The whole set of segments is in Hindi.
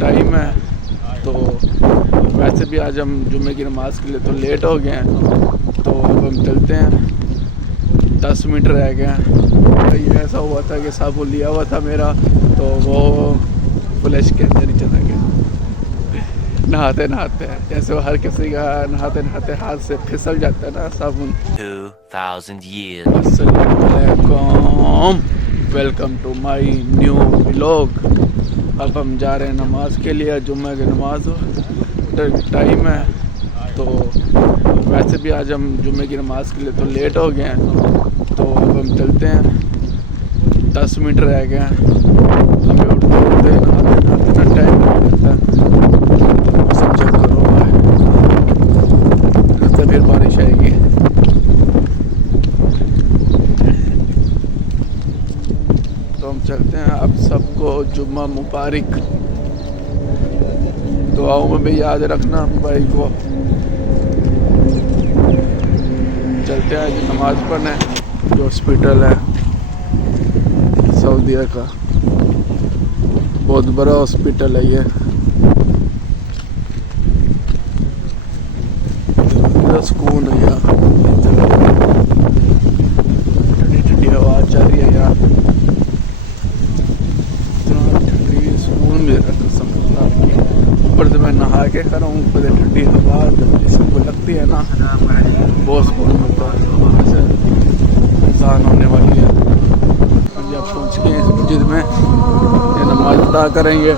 टाइम है, तो वैसे भी आज हम जुम्मे की नमाज के लिए तो लेट हो गए हैं, तो अब हम चलते हैं। 10 मिनट रह गए हैं। ये ऐसा हुआ था कि साबुन लिया हुआ था मेरा, तो वो फ्लैश के अंदर ही चला गया। नहाते नहाते जैसे वो हर किसी का नहाते नहाते हाथ से फिसल जाता है ना साबुन। 2000 years. अस्सलामुअलैकुम, welcome to my new vlog. अब हम जा रहे हैं नमाज के लिए, जुम्मे की नमाज टाइम है, तो वैसे भी आज हम जुम्मे की नमाज के लिए तो लेट हो गए हैं, तो अब हम चलते हैं। 10 मिनट रह गए हैं। हमें उठते नहाते ना टाइम लग जाता है। मौसम चेक करो, लगता है फिर बारिश आएगी। तो हम चलते हैं। आप सबको जुम्मा मुबारक। दुआओं में भी याद रखना भाई को। चलते हैं कि नमाज पढ़ने। जो हॉस्पिटल है सऊदीया का, बहुत बड़ा हॉस्पिटल है ये। सुकून है यार, ठंडी ठंडी हवा चल रही है यार, इतना ठंडी सुकून मिल रहा है। ऊपर से मैं नहा के खड़ा हूँ, ऊपर से ठंडी हवा जिसको लगती है ना, बहुत सुकून मिलता है। वहाँ से इंसान होने वाली है। जब पहुँच गए इस मस्जिद में, ये नमाज अदा करेंगे,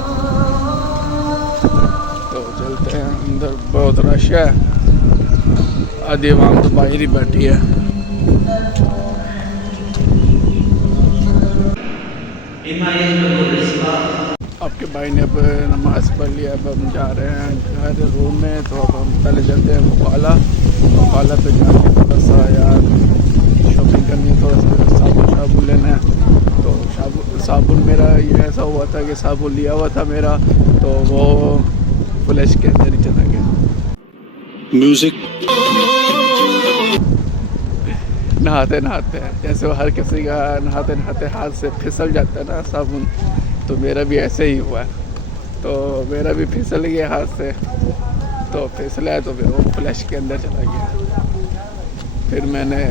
तो चलते हैं अंदर। बहुत रश है, आधी आवाम तो बाहर ही बैठी है। आपके भाई ने अब नमाज पढ़ लिया। अब हम जा रहे हैं घर रूम में, तो अब हम पहले चलते हैं मुकाला पे जाके थोड़ा सा यार शॉपिंग करनी है, थोड़ा सा साबुन लेना है। तो साबुन मेरा ये ऐसा हुआ था कि साबुन लिया हुआ था मेरा, तो वो फ्लैश के अंदर ही चला गया। म्यूजिक नहाते नहाते जैसे वो हर किसी का नहाते नहाते हाथ से फिसल जाता है ना साबुन, तो मेरा भी ऐसे ही हुआ। तो मेरा भी फिसल गया हाथ से, तो फिसला है, तो फिर वो फ्लैश के अंदर चला गया। फिर मैंने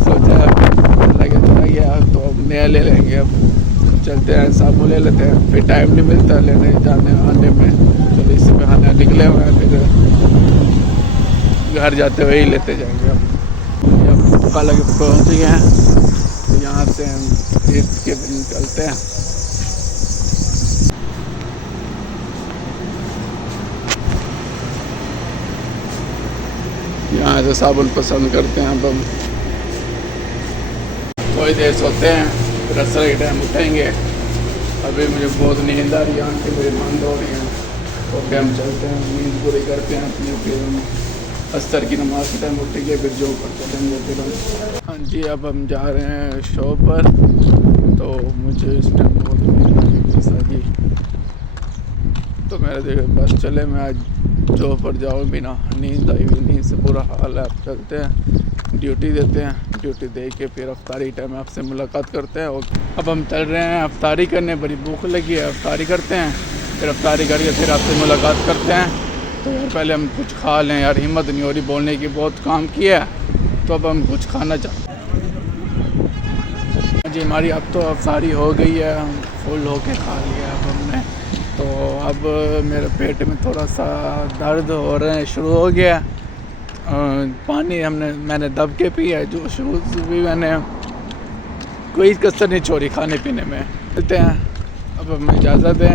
सोचा चला गया तो अब नया ले लेंगे। अब चलते हैं, साबुन ले लेते हैं, फिर टाइम नहीं मिलता लेने जाने आने में, तो इसी बहाने निकले हुए हैं। फिर घर जाते हुए ही लेते जाएंगे। अब काला के पहुँच गए हैं, तो यहाँ से हम ईद के दिन निकलते हैं। यहाँ से साबुन पसंद करते हैं। अब हम थोड़ी देर सोते हैं, फिर असर के टाइम उठेंगे। अभी मुझे बहुत नींद आ रही है, आँखें मेरी बंद हो रही हैं, तो फिर हम चलते हैं, नींद पूरी करते हैं अपनी। फिर हम अस्तर की नमाज के टाइम उठेंगे, फिर जो पर चलेंगे फिर हम। हाँ जी, अब हम जा रहे हैं शॉप पर। तो मुझे इस टाइम बहुत नींद आ रही है, तो मेरे देखे बस चले, मैं आज जॉब पर जाऊँ भी ना, नींद आई हुई, नींद से बुरा हाल है। अब चलते हैं, ड्यूटी देते हैं, ड्यूटी दे के फिर अफ्तारी टाइम आपसे मुलाकात करते हैं। और अब हम चल रहे हैं अफ्तारी करने, बड़ी भूख लगी है, अफ्तारी करते हैं, फिर अफ्तारी करके फिर आपसे मुलाकात करते हैं। तो यार पहले हम कुछ खा लें यार, हिम्मत नहीं हो रही बोलने की, बहुत काम किया है, तो अब हम कुछ खाना चाहते हैं। जी हमारी अब तो अफ्तारी हो गई है, हम फुल होके खा लिया अब हमने। तो अब मेरे पेट में थोड़ा सा दर्द हो रहा है, शुरू हो गया। पानी मैंने दब के पिया है, जूस भी मैंने, कोई कसर नहीं छोड़ी खाने पीने में। चलते हैं, अब हमें इजाज़त है।